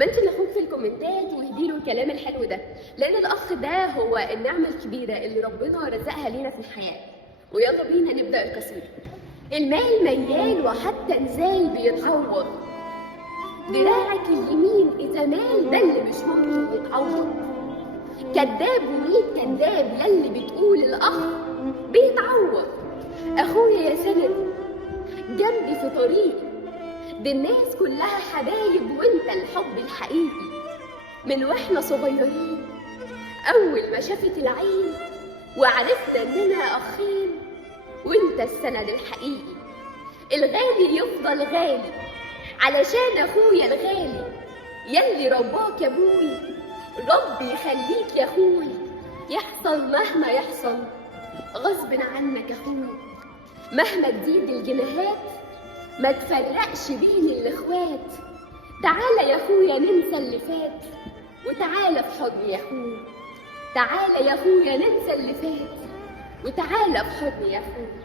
منشن لاخوك في الكومنتات واهديله الكلام الحلو ده، لان الاخ ده هو النعمه الكبيره اللي ربنا رزقها لينا في الحياه. ويلا بينا نبدا القصيده. المال ميال وحتى نزال بيتعوض، دراعك اليمين اذا مال ده اللي مش ممكن يتعوض. كداب وميت كداب ياللي بتقول الاخ بيتعوض. اخويا يا سند جنبي في طريقي، دي الناس كلها حبايب وانت الحب الحقيقي. من واحنا صغيرين اول ما شافت العين وعرفنا اننا اخين، وانت السند الحقيقي. الغالي يفضل غالي علشان اخويا الغالي، يلي رباك ابوي ربي يخليك يا اخوي. يحصل مهما يحصل غصب عنك اخوي، مهما تزيد الجناهات ما تفرقش بين الاخوات. تعالى يا اخويا ننسى اللي فات، وتعالى في حضني يا اخويا. تعالى يا اخويا ننسى اللي فات، وتعالى في حضني يا اخويا.